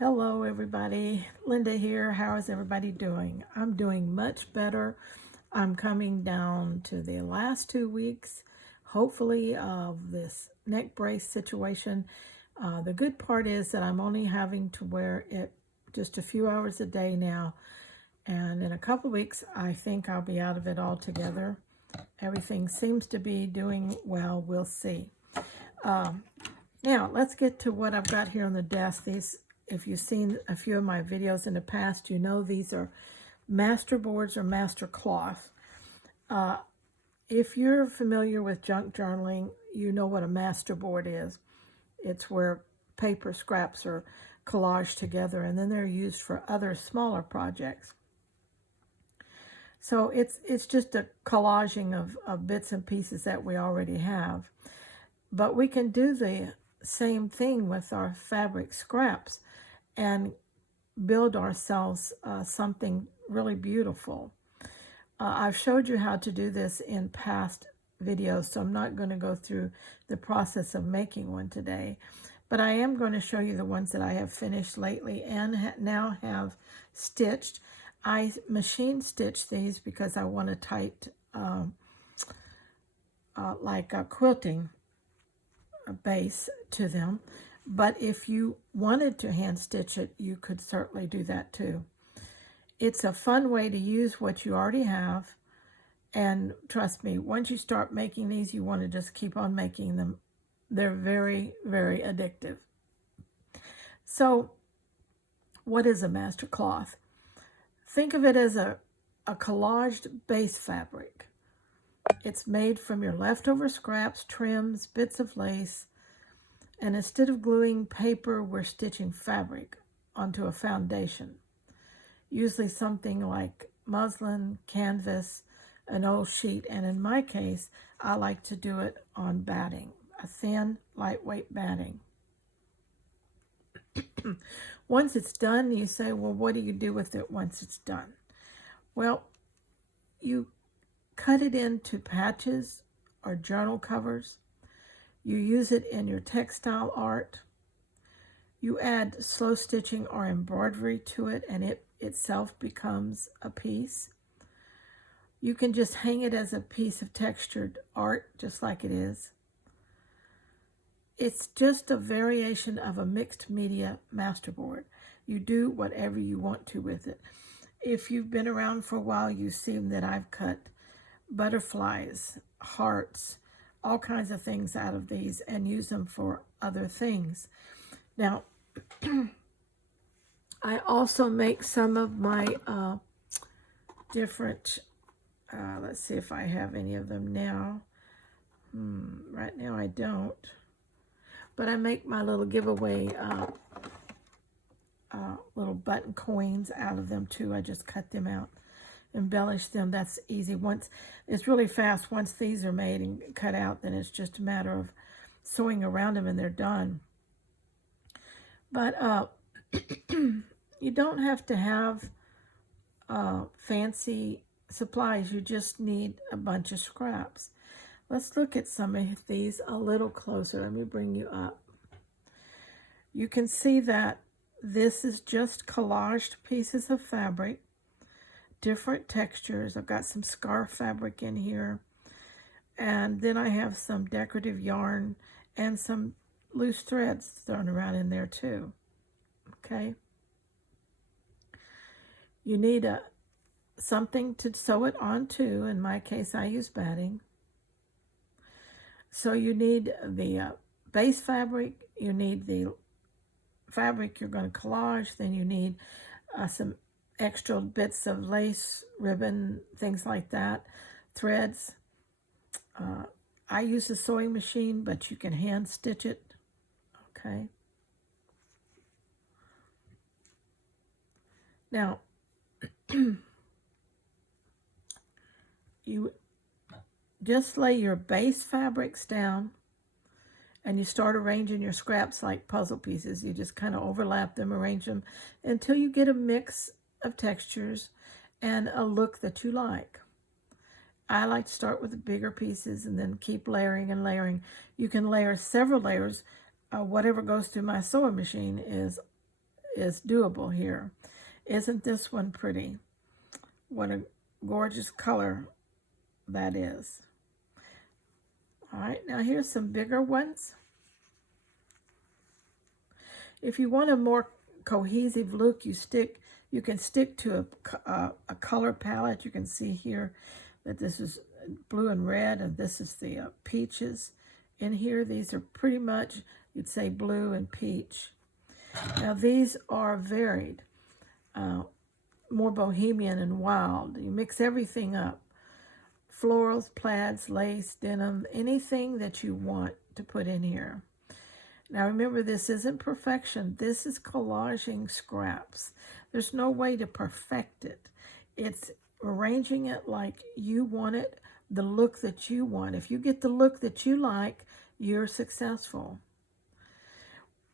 Hello everybody, Linda here. How is everybody doing? I'm doing much better. I'm coming down to the last 2 weeks, hopefully, of this neck brace situation. The good part is that I'm only having to wear it just a few hours a day now, and in a couple weeks I think I'll be out of it altogether. Everything seems to be doing well. We'll see. Now, let's get to what I've got here on the desk. These, if you've seen a few of my videos in the past, you know these are master boards or master cloth. If you're familiar with junk journaling, you know what a master board is. It's where paper scraps are collaged together and then they're used for other smaller projects. So it's just a collaging of bits and pieces that we already have. But we can do the same thing with our fabric scraps and build ourselves something really beautiful. I've showed you how to do this in past videos, so I'm not going to go through the process of making one today, but I am going to show you the ones that I have finished lately and now have stitched. I machine stitch these because I want a tight, like a quilting base to them, but if you wanted to hand stitch it, you could certainly do that too. It's a fun way to use what you already have, and trust me, once you start making these, you want to just keep on making them. They're very, very addictive. So what is a master cloth? Think of it as a collaged base fabric. It's made from your leftover scraps, trims, bits of lace, and instead of gluing paper, we're stitching fabric onto a foundation. Usually something like muslin, canvas, an old sheet, and in my case, I like to do it on batting, a thin, lightweight batting. Once it's done, you say, well, what do you do with it once it's done? Well, you cut it into patches or journal covers. You use it in your textile art. You add slow stitching or embroidery to it and it itself becomes a piece. You can just hang it as a piece of textured art, just like it is. It's just a variation of a mixed media masterboard. You do whatever you want to with it. If you've been around for a while, you've seen that I've cut butterflies, hearts, all kinds of things out of these and use them for other things. Now, I also make some of my different, let's see if I have any of them now. Right now I don't. But I make my little giveaway little button coins out of them too. I just cut them out, embellish them. That's easy. Once it's really fast. Once these are made and cut out, then it's just a matter of sewing around them and they're done. But you don't have to have fancy supplies. You just need a bunch of scraps. Let's look at some of these a little closer. Let me bring you up. You can see that this is just collaged pieces of fabric, different textures. I've got some scarf fabric in here, and then I have some decorative yarn and some loose threads thrown around in there too. Okay. You need something to sew it onto. In my case, I use batting. So you need the base fabric, you need the fabric you're going to collage, then you need some extra bits of lace, ribbon, things like that, threads. I use a sewing machine, but you can hand stitch it, okay? Now, you just lay your base fabrics down and you start arranging your scraps like puzzle pieces. You just kind of overlap them, arrange them until you get a mix of textures and a look that you like. I like to start with the bigger pieces and then keep layering and layering. You can layer several layers. Whatever goes through my sewing machine is is doable here. Isn't this one pretty? What a gorgeous color that is. All right, now here's some bigger ones. If you want a more cohesive look, you can stick to a color palette. You can see here that this is blue and red, and this is the peaches. In here, these are pretty much, you'd say, blue and peach. Now these are varied, more bohemian and wild. You mix everything up. Florals, plaids, lace, denim, anything that you want to put in here. Now remember, this isn't perfection. This is collaging scraps. There's no way to perfect it. It's arranging it like you want it, the look that you want. If you get the look that you like, you're successful.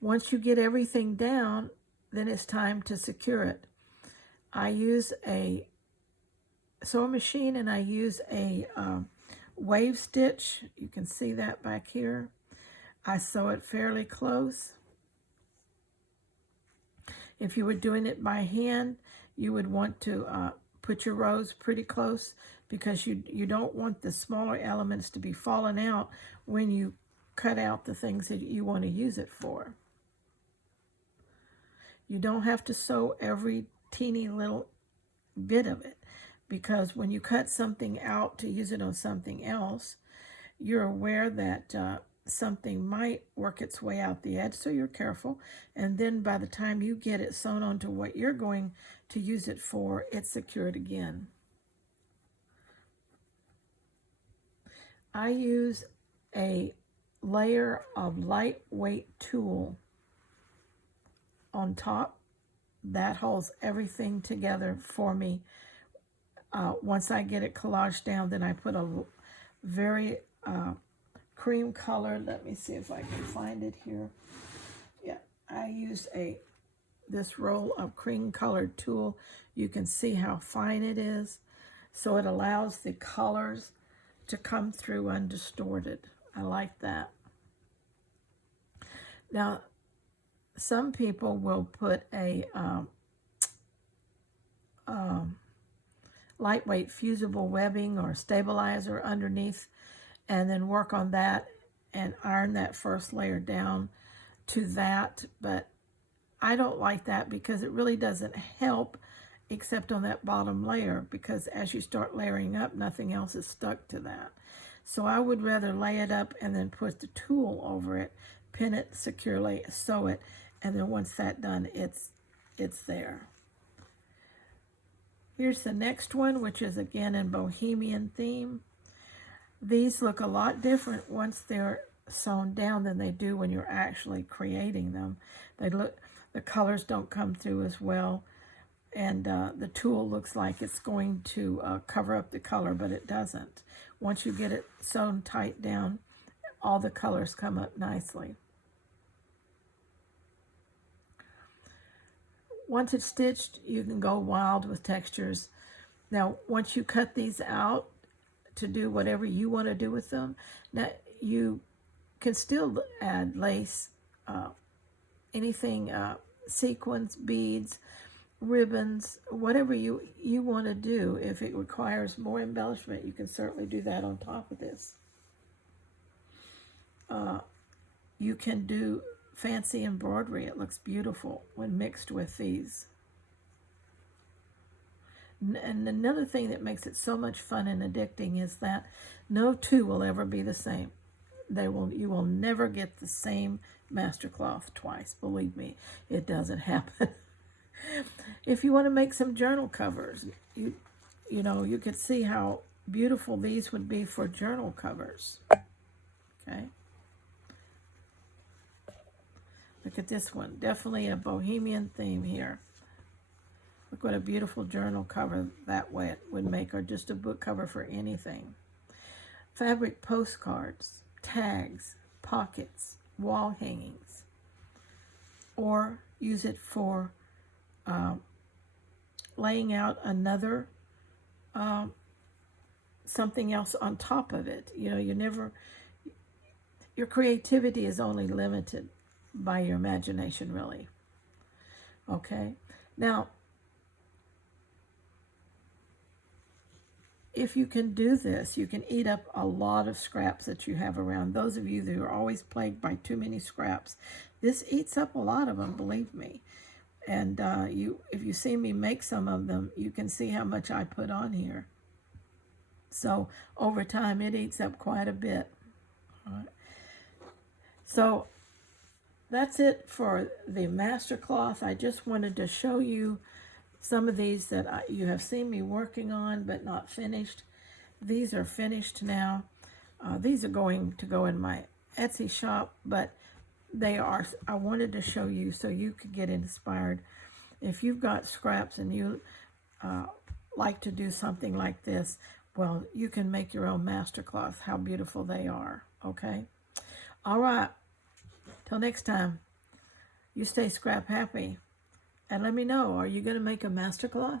Once you get everything down, then it's time to secure it. I use a sewing machine and I use a wave stitch. You can see that back here. I sew it fairly close. If you were doing it by hand, you would want to put your rows pretty close, because you don't want the smaller elements to be falling out when you cut out the things that you want to use it for. You don't have to sew every teeny little bit of it, because when you cut something out to use it on something else, you're aware that something might work its way out the edge, so you're careful. And then by the time you get it sewn onto what you're going to use it for, it's secured again. I use a layer of lightweight tulle on top. That holds everything together for me. Once I get it collaged down, then I put a very cream color. Let me see if I can find it here. Yeah, I use this roll of cream colored tulle. You can see how fine it is. So it allows the colors to come through undistorted. I like that. Now, some people will put a lightweight fusible webbing or stabilizer underneath, and then work on that and iron that first layer down to that. But I don't like that, because it really doesn't help except on that bottom layer, because as you start layering up, nothing else is stuck to that. So I would rather lay it up and then put the tulle over it, pin it securely, sew it, and then once that's done, it's there. Here's the next one, which is again in bohemian theme. These look a lot different once they're sewn down than they do when you're actually creating them. The colors don't come through as well, and the tulle looks like it's going to cover up the color, but it doesn't. Once you get it sewn tight down, all the colors come up nicely. Once it's stitched, you can go wild with textures. Now, once you cut these out to do whatever you want to do with them, now you can still add lace, anything, sequins, beads, ribbons, whatever you want to do. If it requires more embellishment, you can certainly do that on top of this. You can do fancy embroidery. It looks beautiful when mixed with these. And another thing that makes it so much fun and addicting is that no two will ever be the same. You will never get the same master cloth twice. Believe me, it doesn't happen. If you want to make some journal covers, you could see how beautiful these would be for journal covers. Okay. Look at this one. Definitely a bohemian theme here. Look what a beautiful journal cover that way would make, or just a book cover for anything. Fabric postcards, tags, pockets, wall hangings. Or use it for laying out another something else on top of it. Your creativity is only limited by your imagination, really. Okay, now if you can do this, you can eat up a lot of scraps that you have around. Those of you that are always plagued by too many scraps, this eats up a lot of them, believe me. And if you see me make some of them, you can see how much I put on here. So over time, it eats up quite a bit. All right. So that's it for the master cloth. I just wanted to show you some of these that you have seen me working on but not finished. These are finished now. These are going to go in my Etsy shop, but I wanted to show you so you could get inspired. If you've got scraps and you like to do something like this, well, you can make your own master cloth. How beautiful they are, okay? All right, till next time, you stay scrap happy. And let me know, are you going to make a master cloth?